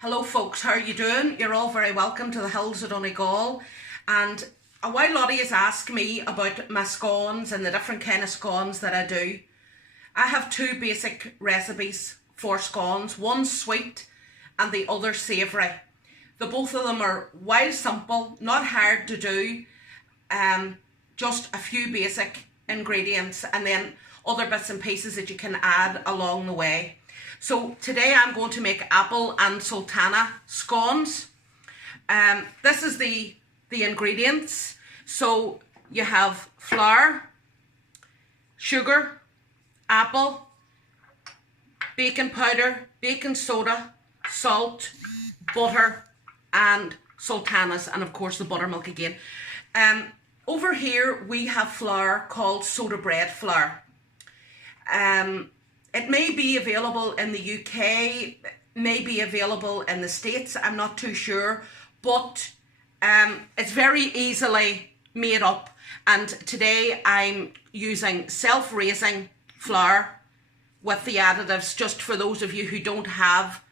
Hello folks, how are you doing? You're all very welcome to the hills of Donegal. And a while Lottie has asked me about my scones and the different kind of scones that I do. I have two basic recipes for scones, one sweet and the other savoury. The both of them are wild simple, not hard to do, just a few basic ingredients and then other bits and pieces that you can add along the way. So today I'm going to make apple and sultana scones. This is the ingredients. So you have flour, sugar, apple, baking powder, baking soda, salt, butter and sultanas, and of course the buttermilk again. Over here we have flour called soda bread flour. It may be available in the UK, may be available in the States, I'm not too sure, but it's very easily made up. And today I'm using self-raising flour with the additives, just for those of you who don't have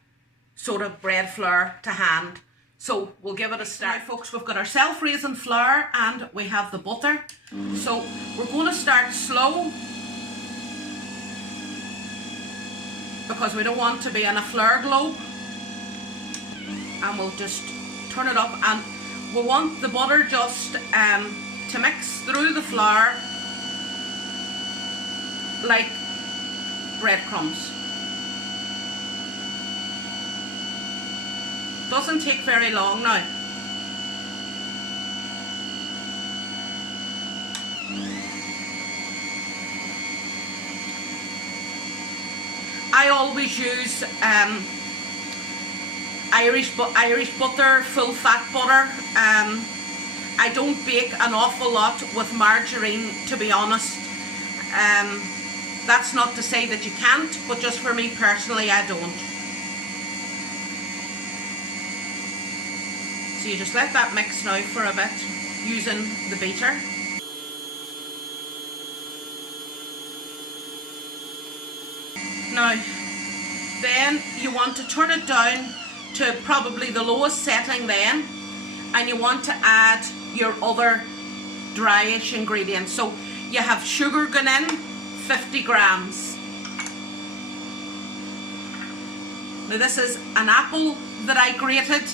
soda bread flour to hand. So we'll give it a start. Now folks, we've got our self-raising flour and we have the butter. So we're going to start slow, because we don't want to be in a flour globe, and we'll just turn it up, and we want the butter just to mix through the flour like breadcrumbs. Doesn't take very long now. I always use Irish butter, full fat butter. I don't bake an awful lot with margarine, to be honest. That's not to say that you can't, but just for me personally, I don't. So you just let that mix now for a bit using the beater. Now, then you want to turn it down to probably the lowest setting then, and you want to add your other dryish ingredients. So you have sugar going in, 50 grams. Now this is an apple that I grated.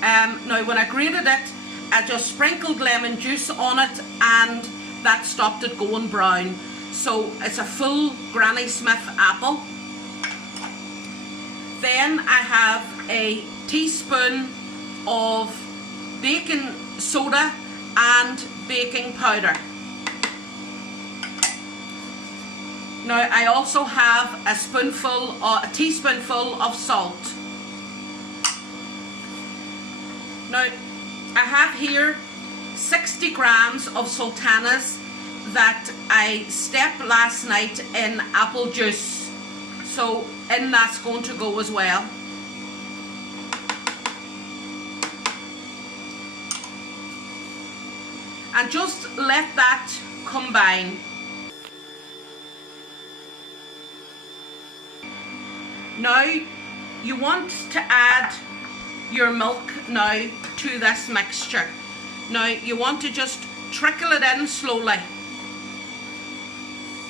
Now when I grated it, I just sprinkled lemon juice on it and that stopped it going brown. So it's a full Granny Smith apple. Then I have a teaspoon of baking soda and baking powder. Now I also have a teaspoonful of salt. Now I have here 60 grams of sultanas that I stepped last night in apple juice. So in that's going to go as well. And just let that combine. Now you want to add your milk now to this mixture. Now you want to just trickle it in slowly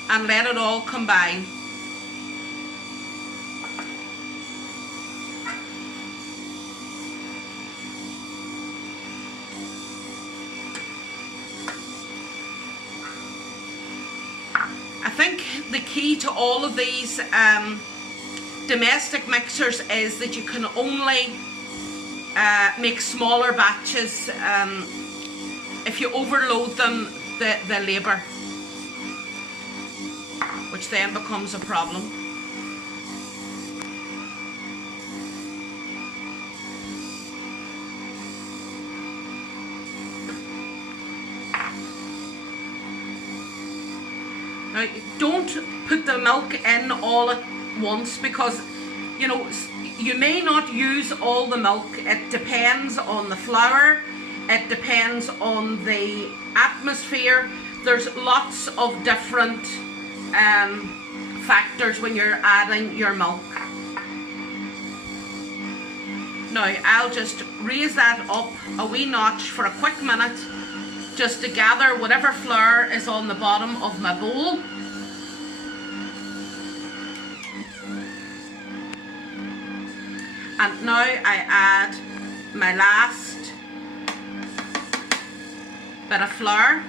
and let it all combine. I think the key to all of these domestic mixers is that you can only make smaller batches. If you overload them, they labour, which then becomes a problem. Now, don't put the milk in all at once, because you know you may not use all the milk. It depends on the flour, it depends on the atmosphere. There's lots of different factors when you're adding your milk. Now I'll just raise that up a wee notch for a quick minute, just to gather whatever flour is on the bottom of my bowl. And now I add my last bit of flour.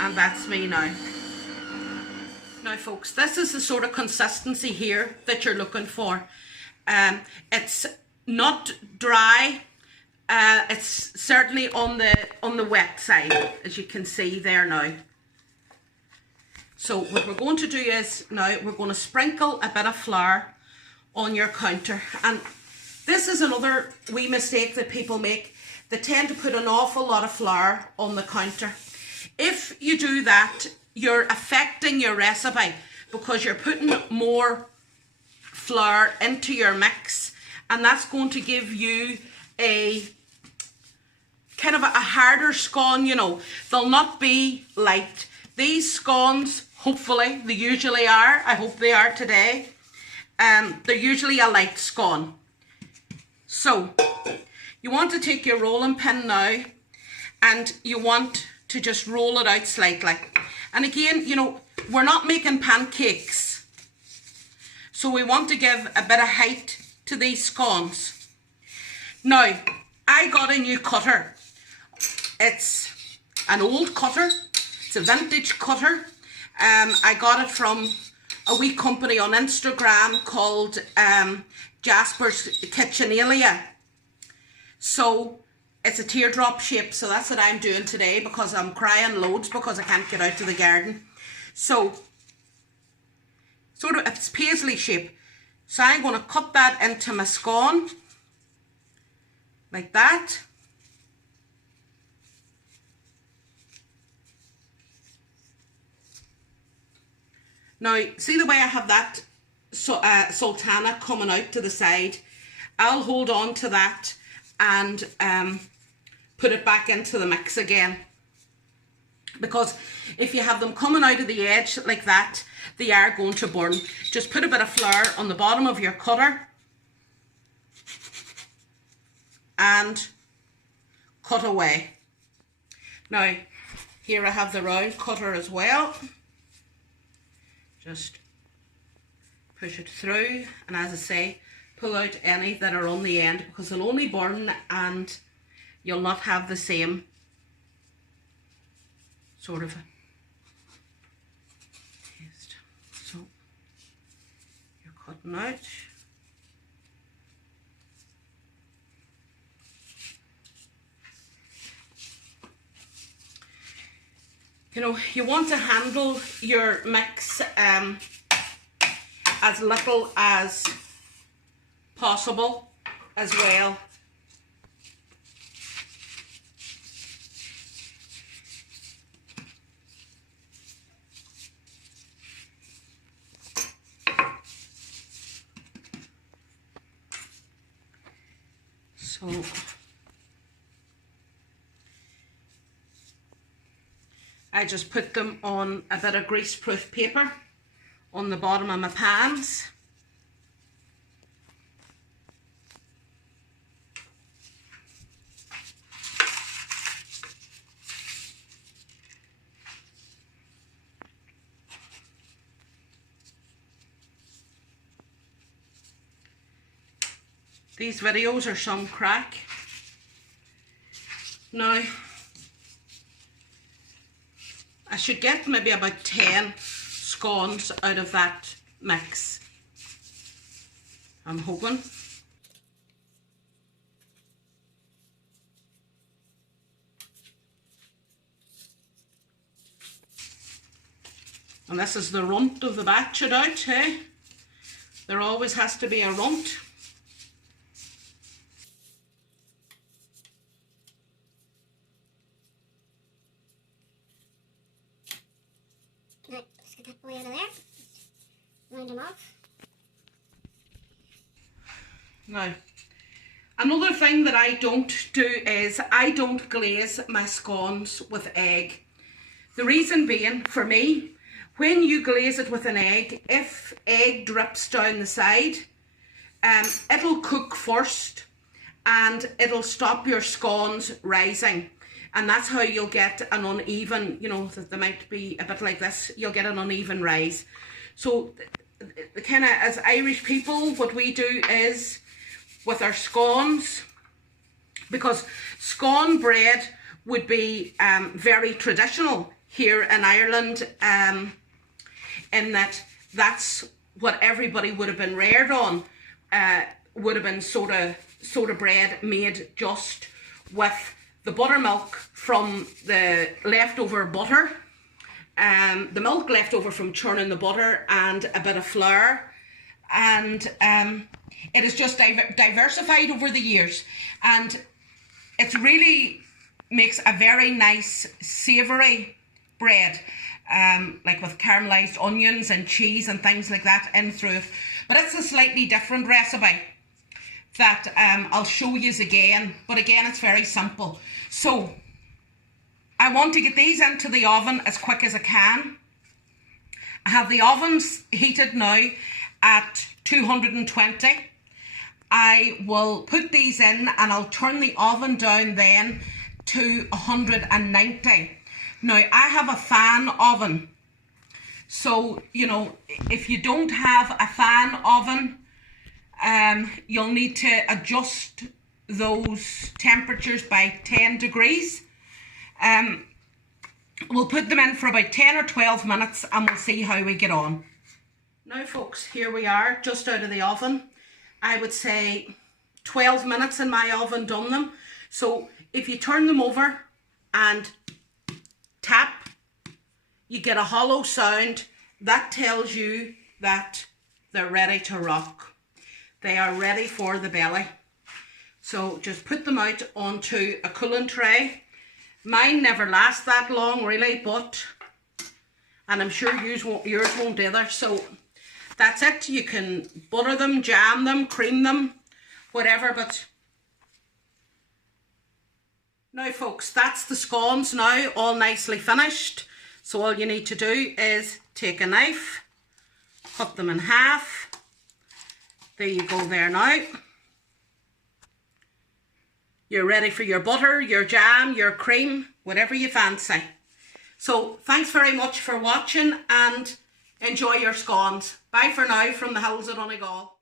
And that's me now. Now folks, this is the sort of consistency here that you're looking for. It's not dry, it's certainly on the wet side, as you can see there now. So what we're going to do is now we're going to sprinkle a bit of flour on your counter. And this is another wee mistake that people make. They tend to put an awful lot of flour on the counter. If you do that, you're affecting your recipe, because you're putting more flour into your mix, and that's going to give you a kind of a harder scone, you know. They'll not be light. These scones, hopefully, they usually are. I hope they are today. They're usually a light scone. So you want to take your rolling pin now, and you want to just roll it out slightly. And again, you know, we're not making pancakes, so we want to give a bit of height to these scones. Now, I got a new cutter. It's an old cutter. It's a vintage cutter. I got it from a wee company on Instagram called Jasper's Kitchenalia. So it's a teardrop shape, so that's what I'm doing today, because I'm crying loads because I can't get out to the garden. So sort of it's paisley shape. So I'm going to cut that into my scone like that. Now, see the way I have that sultana coming out to the side? I'll hold on to that and put it back into the mix again. Because if you have them coming out of the edge like that, they are going to burn. Just put a bit of flour on the bottom of your cutter and cut away. Now, here I have the round cutter as well. Just push it through, and as I say, pull out any that are on the end, because they'll only burn and you'll not have the same sort of taste. So you're cutting out. You know, you want to handle your mix as little as possible as well. So I just put them on a bit of greaseproof paper on the bottom of my pans. These videos are some crack. Now, I should get maybe about 10 scones out of that mix, I'm hoping. And this is the runt of the batch it out, hey? There always has to be a runt. Right, just get that boy out of there. Round him off. Now, another thing that I don't do is I don't glaze my scones with egg. The reason being, for me, when you glaze it with an egg, if egg drips down the side, it'll cook first and it'll stop your scones rising. And that's how you'll get an uneven, you know, they might be a bit like this, you'll get an uneven rise. So kind of as Irish people, what we do is with our scones, because scone bread would be very traditional here in Ireland, in that that's what everybody would have been reared on, would have been soda bread made just with the buttermilk from the leftover butter, the milk left over from churning the butter, and a bit of flour. And it is just diversified over the years, and it really makes a very nice savoury bread, like with caramelised onions and cheese and things like that in through it. But it's a slightly different recipe that I'll show you again, but again it's very simple. So I want to get these into the oven as quick as I can. I have the ovens heated now at 220. I will put these in and I'll turn the oven down then to 190. Now I have a fan oven, so you know, if you don't have a fan oven, you'll need to adjust those temperatures by 10 degrees. We'll put them in for about 10 or 12 minutes and we'll see how we get on. Now folks, here we are, just out of the oven. I would say 12 minutes in my oven done them. So if you turn them over and tap, you get a hollow sound. That tells you that they're ready to rock. They are ready for the belly. So just put them out onto a cooling tray. Mine never last that long really, but, and I'm sure yours won't either. So that's it. You can butter them, jam them, cream them, whatever. But now folks, that's the scones now, all nicely finished. So all you need to do is take a knife, cut them in half. There you go there now. You're ready for your butter, your jam, your cream, whatever you fancy. So thanks very much for watching and enjoy your scones. Bye for now from the hills of Donegal.